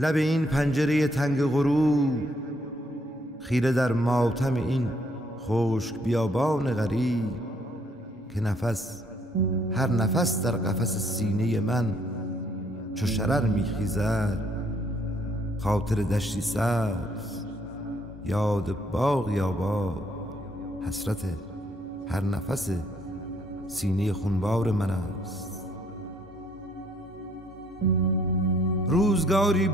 لب این پنجره تنگ غروب، خیره در ماتم این خشک بیابان غریب، که هر نفس در قفس سینه من چو شرر میخیزد. خاطر دشتی سبز، یاد باغی آباد، حسرت هر نفس سینه خونبار من است. روزگاری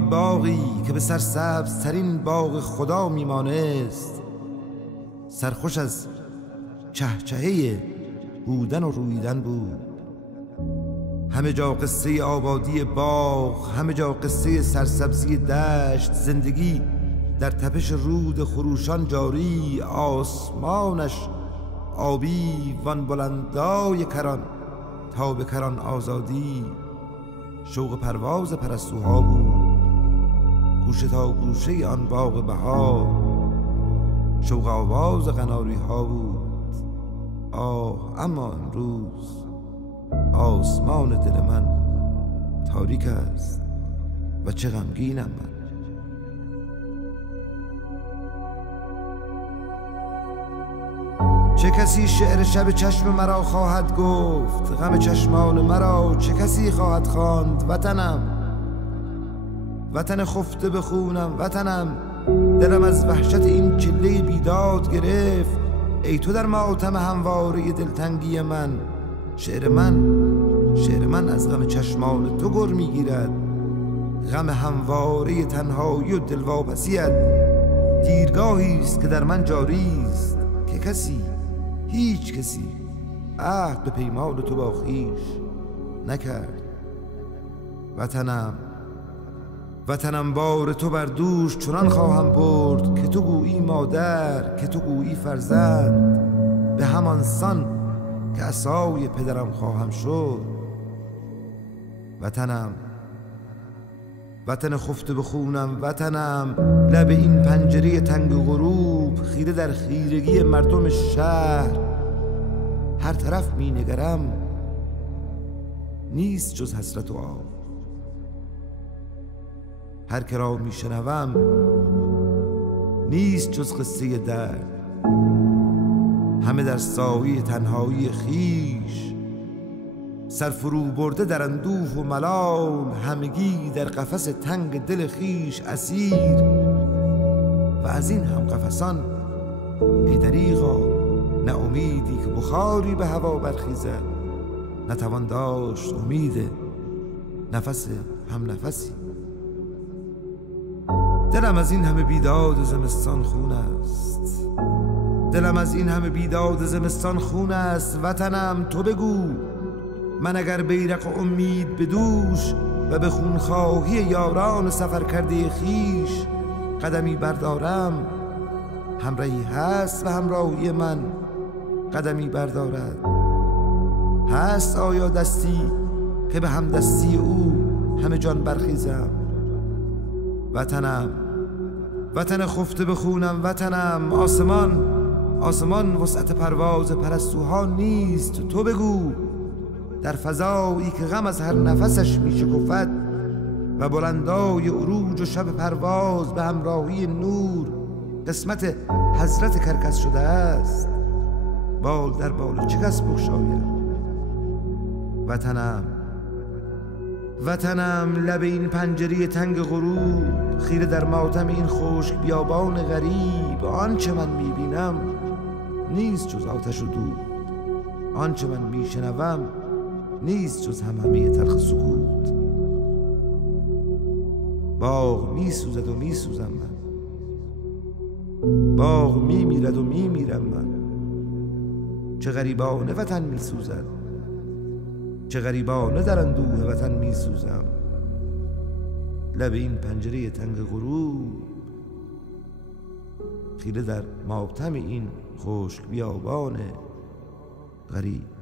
باغی که به سرسبز ترین باغ خدا میمانست، سرخوش از چهچهه بودن و رویدن بود. همه جا قصه آبادی باغ، همه جا قصه سرسبزی دشت، زندگی در تپش رود خروشان جاری، آسمانش آبی وان بلندای کران تا به کران آزادی. شوق پرواز پرستوها بود، گوشه تا گوشه آن باغ بهار، شوق آواز قناری ها بود. اما امروز آسمان دل من تاریک است و چه غمگینم من. چه کسی شعر شب چشم مرا خواهد گفت، غم چشمان مرا چه کسی خواهد خواند؟ وطن خفته به خونم، وطنم. دلم از وحشت این چله بیداد گرفت. ای تو در ماتم همواره دلتنگی من. شعر من از غم چشمان تو گر میگیرد، غم همواره تنهایی و دلواپسیت. دیرگاهی است که در من جاری است که هیچ کسی عهد به پیمان تو با خویش نکرد. وطنم بار تو بر دوش چنان خواهم برد که تو گویی مادر، که تو گویی فرزند. به همان سان که عصای پدرم خواهم شد. وطن خفته به خونم، وطنم. لب این پنجره تنگ غروب، خیره در خیرگی مردم شهر. هر طرف می نگرم نیست جز حسرت و آه. هر که را می شنوم نیست جز قصه درد. همه در سایه تنهایی خیش، سر فرو برده در اندوه و ملال. همگی در قفس تنگ دل خیش اسیر. و از این هم قفسان ای دریغا، نه امیدی که بخاری به هوا برخیزد، نتوان داشت امید نفس هم نفسی. دلم از این همه بیداد زمستان خون است، دلم از این همه بیداد زمستان خون است. وطنم تو بگو، من اگر بیرق امید به دوش و به خونخواهی یاران سفر کرده خیش قدمی بردارم، همراهی هست و همراهی من قدمی بردارد. هست آیا دستی که به همدستی او همه جان برخیزم؟ وطن خفته به خونم، وطنم. آسمان وسعت پرواز پرستوها نیست. تو بگو، در فضایی که غم از هر نفسش می شکفد و بلندای عروج و شب پرواز به همراهی نور قسمت حضرت کرکس شده است، بال در بال چه کس بگشاید؟ وطنم لب این پنجره تنگ غروب، خیره در ماتم این خشک بیابان غریب. آنچه من میبینم نیست جز آتش و دود، آنچه من میشنوم نیست جز همهمه تلخ سکوت. باغ میسوزد و میسوزم من، باغ میمیرد و میمیرم من. چه غریبانه وطن میسوزد، چه غریبانه در اندوه وطن میسوزم. لب این پنجره تنگ غروب، خیره در ماتم این خشک بیابان غریب.